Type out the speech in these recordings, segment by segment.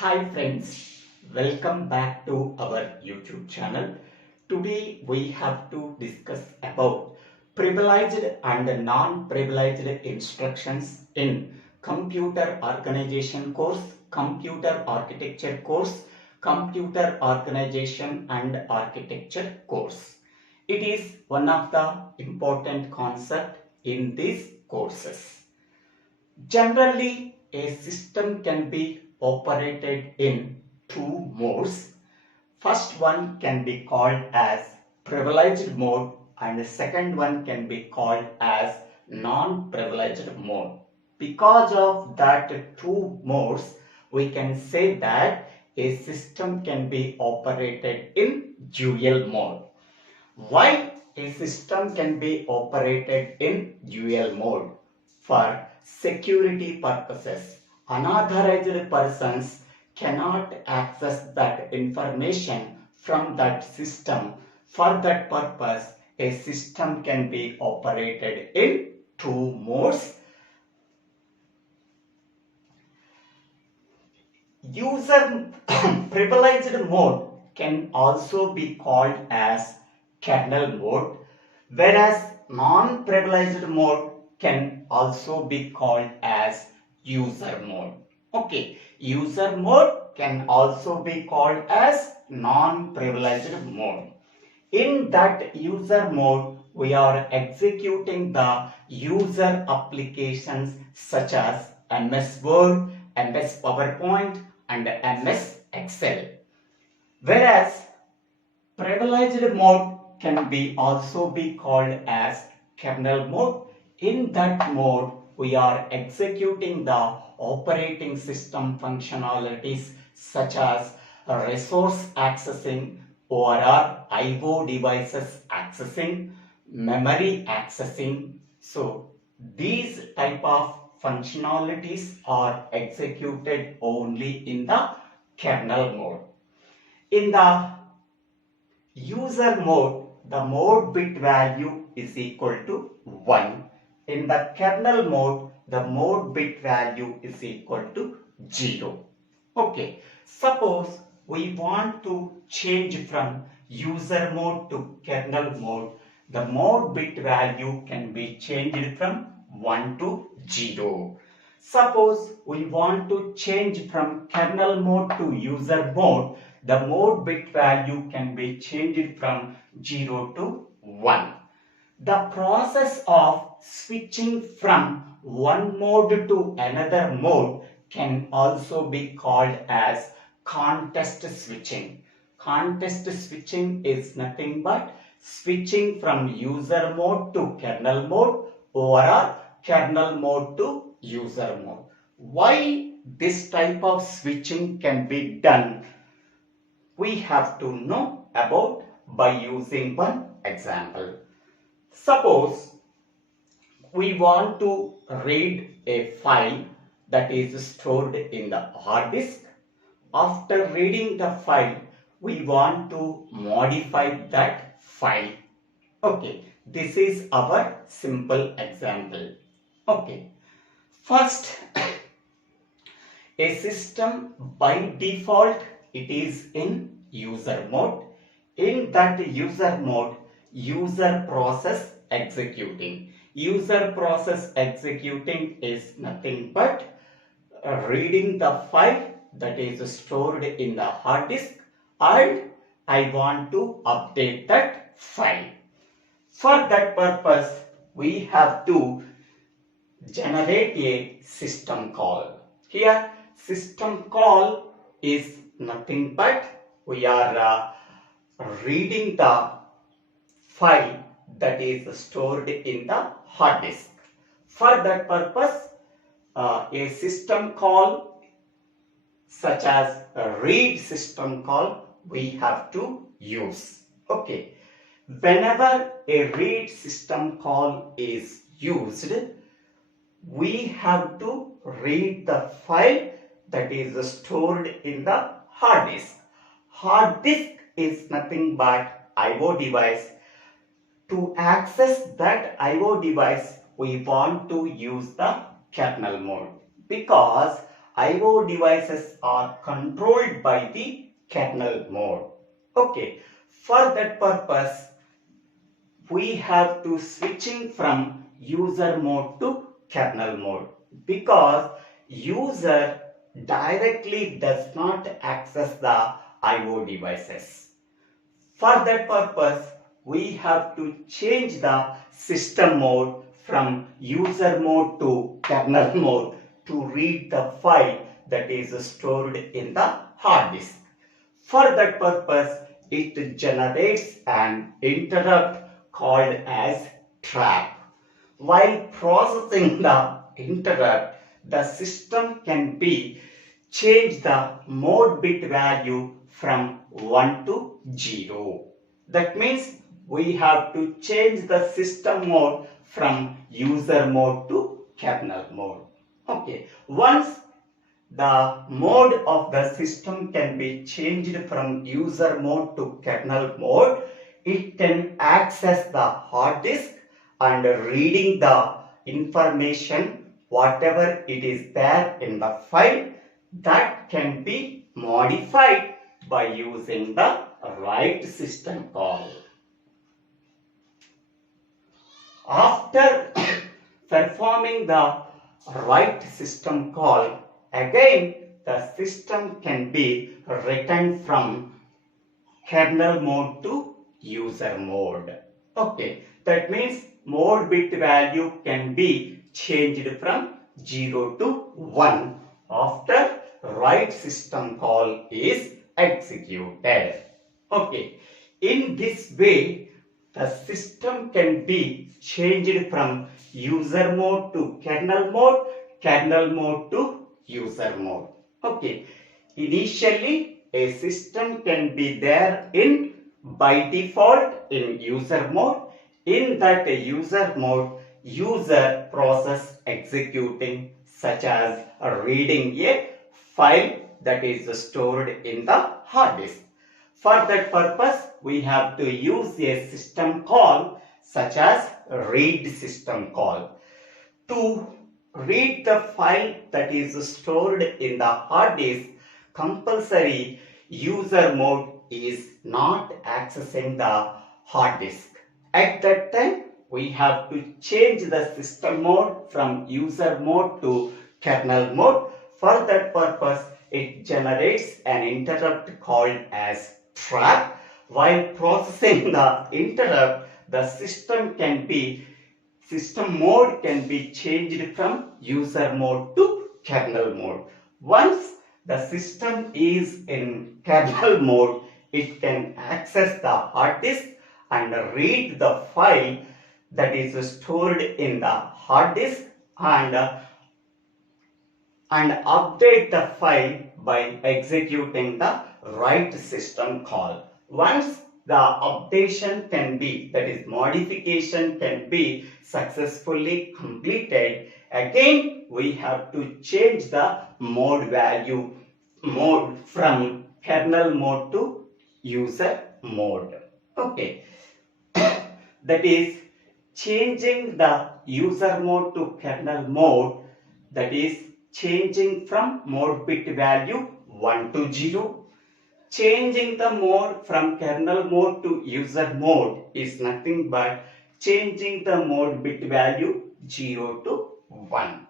Hi friends, welcome back to our YouTube channel. Today we have to discuss about privileged and non-privileged instructions in computer organization course, computer architecture course, computer organization and architecture course. It is one of the important concepts in these courses. Generally, a system can be operated in two modes. First one can be called as privileged mode and the second one can be called as non-privileged mode. Because of that two modes, we can say that a system can be operated in dual mode. Why a system can be operated in dual mode? For security purposes, unauthorized persons cannot access that information from that system. For that purpose, a system can be operated in two modes. User privileged mode can also be called as kernel mode, whereas non-privileged mode can also be called as user mode. Okay, user mode can also be called as non-privileged mode. In that user mode, we are executing the user applications such as MS Word, MS PowerPoint and MS Excel. Whereas privileged mode can be also be called as kernel mode. In that mode, we are executing the operating system functionalities such as resource accessing, ORR, IO devices accessing, memory accessing. So these type of functionalities are executed only in the kernel mode. In the user mode, the mode bit value is equal to 1. In the kernel mode, the mode bit value is equal to 0. Okay, suppose we want to change from user mode to kernel mode. The mode bit value can be changed from 1 to 0. Suppose we want to change from kernel mode to user mode. The mode bit value can be changed from 0 to 1. The process of switching from one mode to another mode can also be called as context switching. Context switching is nothing but switching from user mode to kernel mode or kernel mode to user mode. Why this type of switching can be done? We have to know about by using one example. Suppose we want to read a file that is stored in the hard disk. After reading the file, we want to modify that file. Okay, this is our simple example. Okay, first, a system by default it is in user mode. In that user mode, user process executing. User process executing is nothing but reading the file that is stored in the hard disk and I want to update that file. For that purpose, we have to generate a system call. Here, system call is nothing but we are reading the file that is stored in the hard disk. For that purpose, a system call such as a read system call we have to use. Okay, whenever a read system call is used, we have to read the file that is stored in the hard disk. Hard disk is nothing but IO device. To access that IO device, we want to use the kernel mode because IO devices are controlled by the kernel mode. Okay, for that purpose, we have to switching from user mode to kernel mode because user directly does not access the IO devices. For that purpose, we have to change the system mode from user mode to kernel mode to read the file that is stored in the hard disk. For that purpose, it generates an interrupt called as trap. While processing the interrupt, the system can be change the mode bit value from 1 to 0. That means we have to change the system mode from user mode to kernel mode. Okay, once the mode of the system can be changed from user mode to kernel mode, it can access the hard disk and reading the information whatever it is there in the file that can be modified by using the write system call. After performing the write system call, again the system can be returned from kernel mode to user mode. Okay, that means mode bit value can be changed from 0 to 1 after write system call is executed. Okay, in this way the system can be changed from user mode to kernel mode to user mode. Okay, initially a system can be there in by default in user mode. In that user mode, user process executing such as reading a file that is stored in the hard disk. For that purpose, we have to use a system call such as read system call. To read the file that is stored in the hard disk, compulsory user mode is not accessing the hard disk. At that time, we have to change the system mode from user mode to kernel mode. For that purpose, it generates an interrupt called as trap. While processing the interrupt, the system mode can be changed from user mode to kernel mode. Once the system is in kernel mode, it can access the hard disk and read the file that is stored in the hard disk and update the file by executing the write system call. Once the updation can be, that is modification can be successfully completed, again we have to change the mode from kernel mode to user mode. Okay, that is changing the user mode to kernel mode, that is changing from mode bit value 1 to 0. Changing the mode from kernel mode to user mode is nothing but changing the mode bit value 0 to 1.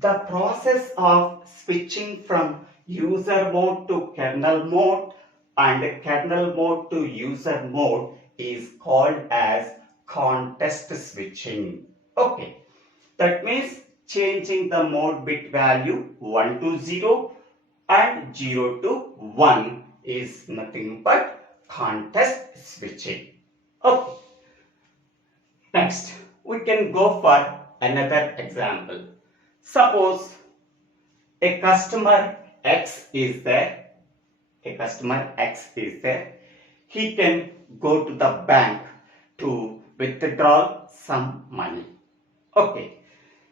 The process of switching from user mode to kernel mode and kernel mode to user mode is called as context switching. Okay, that means changing the mode bit value 1 to 0 and 0 to 1 is nothing but context switching. Okay, next we can go for another example. Suppose a customer X is there. He can go to the bank to withdraw some money. Okay,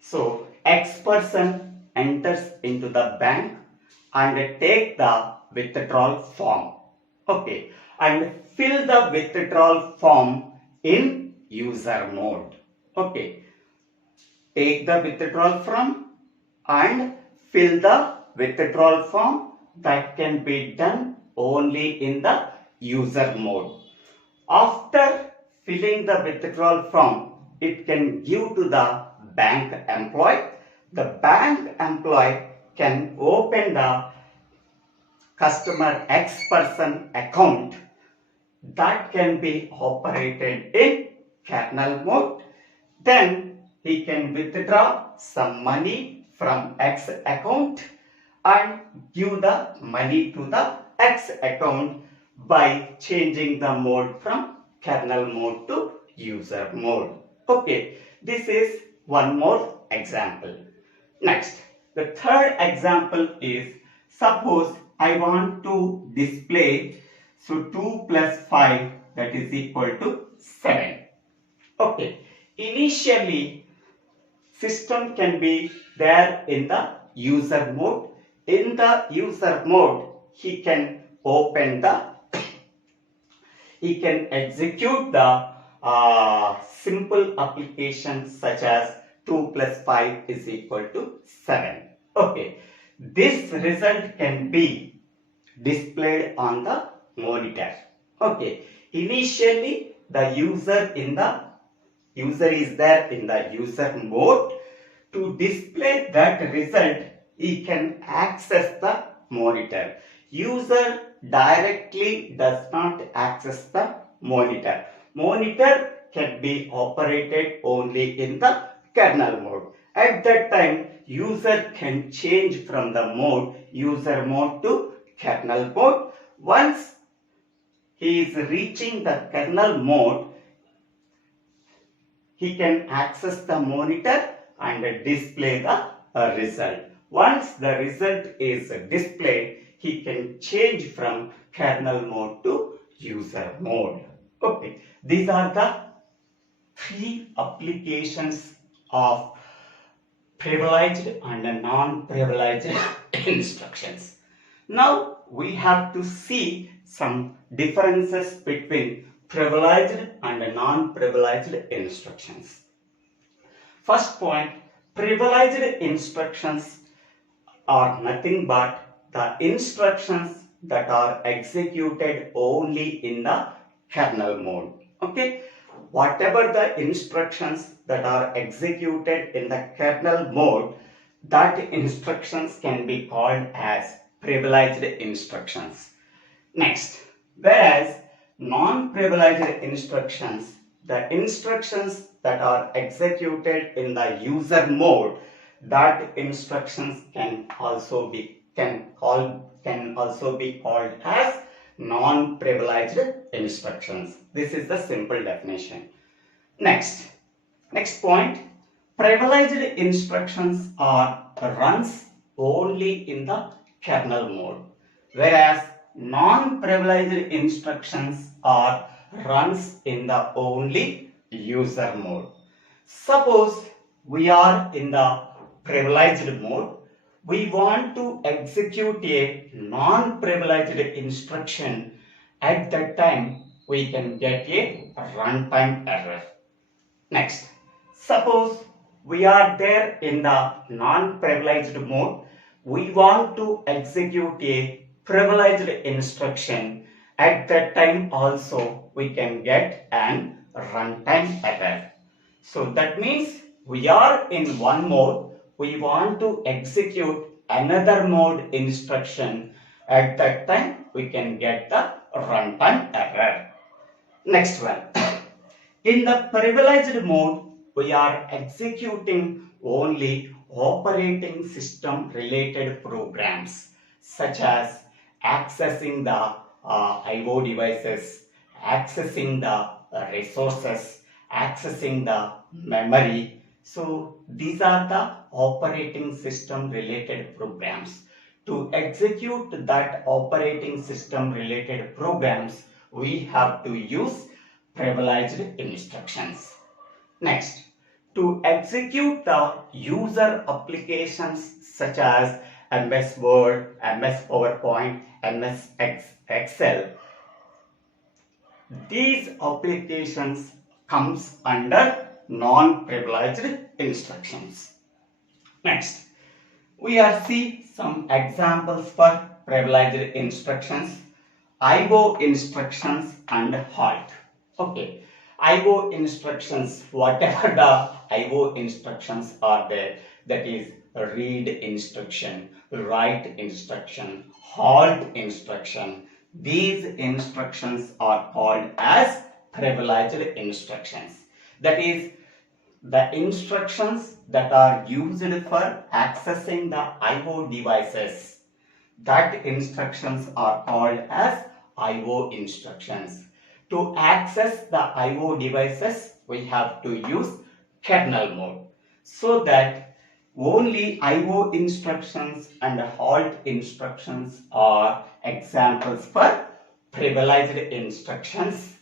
so X person enters into the bank and take the withdrawal form. Okay, and fill the withdrawal form in user mode. Okay, take the withdrawal form and fill the withdrawal form, that can be done only in the user mode. After filling the withdrawal form, it can give to the bank employee. The bank employee can open the customer X person account that can be operated in kernel mode. Then he can withdraw some money from X account and give the money to the X account by changing the mode from kernel mode to user mode. Okay, this is one more example. Next, the third example is, suppose I want to display 2 plus 5, that is equal to 7. Okay, initially system can be there in the user mode. In the user mode, he can execute the simple applications such as 2 plus 5 is equal to 7. Okay, this result can be displayed on the monitor. Okay, initially the user is there in the user mode. To display that result, he can access the monitor. User directly does not access the monitor. Monitor can be operated only in the kernel mode. At that time, user can change from the user mode to kernel mode. Once he is reaching the kernel mode, he can access the monitor and display the result. Once the result is displayed, he can change from kernel mode to user mode. Okay, these are the 3 applications of privileged and non-privileged instructions. Now we have to see some differences between privileged and non-privileged instructions. First point, privileged instructions are nothing but the instructions that are executed only in the kernel mode. Okay, whatever the instructions that are executed in the kernel mode, that instructions can be called as privileged instructions. Next, whereas non-privileged instructions, the instructions that are executed in the user mode, that instructions can also be called as non-privileged instructions. This is the simple definition. Next point, privileged instructions are runs only in the kernel mode, whereas non-privileged instructions are runs in the only user mode. Suppose we are in the privileged mode, we want to execute a non-privileged instruction. At that time, we can get a runtime error. Next, suppose we are there in the non-privileged mode, we want to execute a privileged instruction. At that time also, we can get an runtime error. So that means we are in one mode, we want to execute another mode instruction. At that time, we can get the runtime error. Next one. In the privileged mode, we are executing only operating system related programs such as accessing the I/O devices, accessing the resources, accessing the memory. So these are the operating system related programs. To execute that operating system related programs, we have to use privileged instructions. Next, to execute the user applications such as MS Word, MS PowerPoint, MS Excel, these applications comes under non-privileged instructions. Next, We are see some examples for privileged instructions, IO instructions and halt. Okay, IO instructions, whatever the IO instructions are there, that is read instruction, write instruction, halt instruction. These instructions are called as privileged instructions. That is the instructions that are used for accessing the IO devices. That instructions are called as IO instructions. To access the IO devices, we have to use kernel mode, so that only IO instructions and halt instructions are examples for privileged instructions.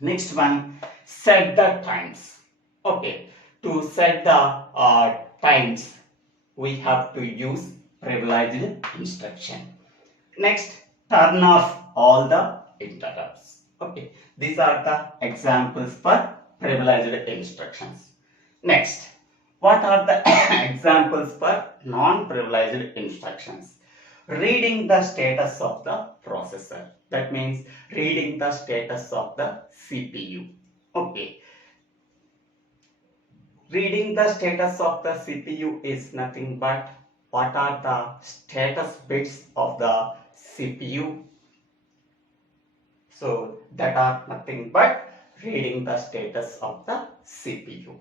Next one, set the times. Okay, to set the times, we have to use privileged instruction. Next, turn off all the interrupts. Okay, these are the examples for privileged instructions. Next, what are the examples for non-privileged instructions? Reading the status of the processor. That means reading the status of the CPU. Okay. Reading the status of the CPU is nothing but what are the status bits of the CPU. So that are nothing but reading the status of the CPU.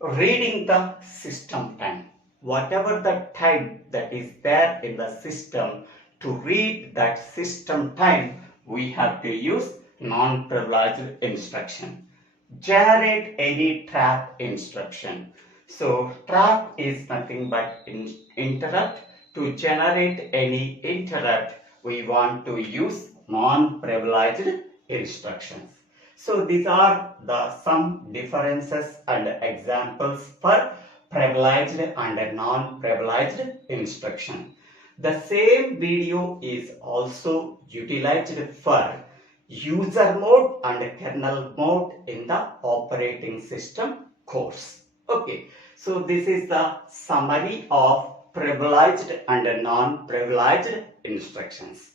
Reading the system time. Whatever the time that is there in the system, to read that system time, we have to use non-privileged instruction. Generate any trap instruction. So trap is nothing but interrupt. To generate any interrupt, we want to use non-privileged instructions. So these are the some differences and examples for privileged and non-privileged instruction. The same video is also utilized for user mode and kernel mode in the operating system course. Okay, so this is the summary of privileged and non-privileged instructions.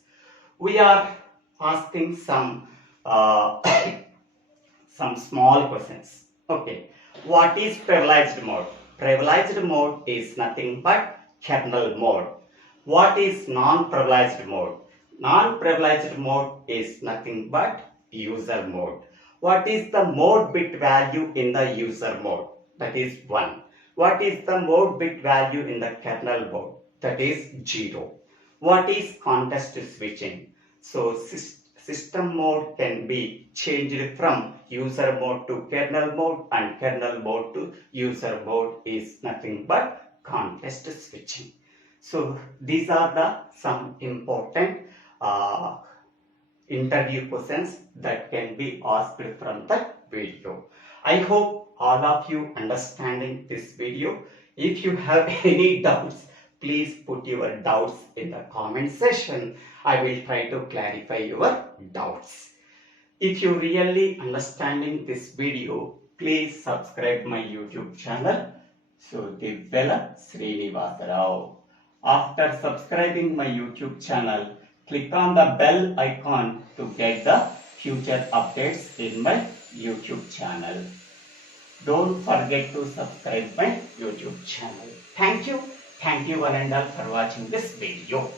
We are asking some some small questions. Okay, what is privileged mode? Privileged mode is nothing but kernel mode. What is non-privileged mode? Non-privileged mode is nothing but user mode. What is the mode bit value in the user mode? That is 1. What is the mode bit value in the kernel mode? That is 0. What is context switching? So system mode can be changed from user mode to kernel mode, and kernel mode to user mode is nothing but context switching. So these are the some important interview questions that can be asked from the video. I hope all of you understanding this video. If you have any doubts, please put your doubts in the comment section. I will try to clarify your doubts. If you really understanding this video, please subscribe my YouTube channel. So Divvela Srinivasa. After subscribing my YouTube channel, click on the bell icon to get the future updates in my YouTube channel. Don't forget to subscribe my YouTube channel. Thank you one and all for watching this video.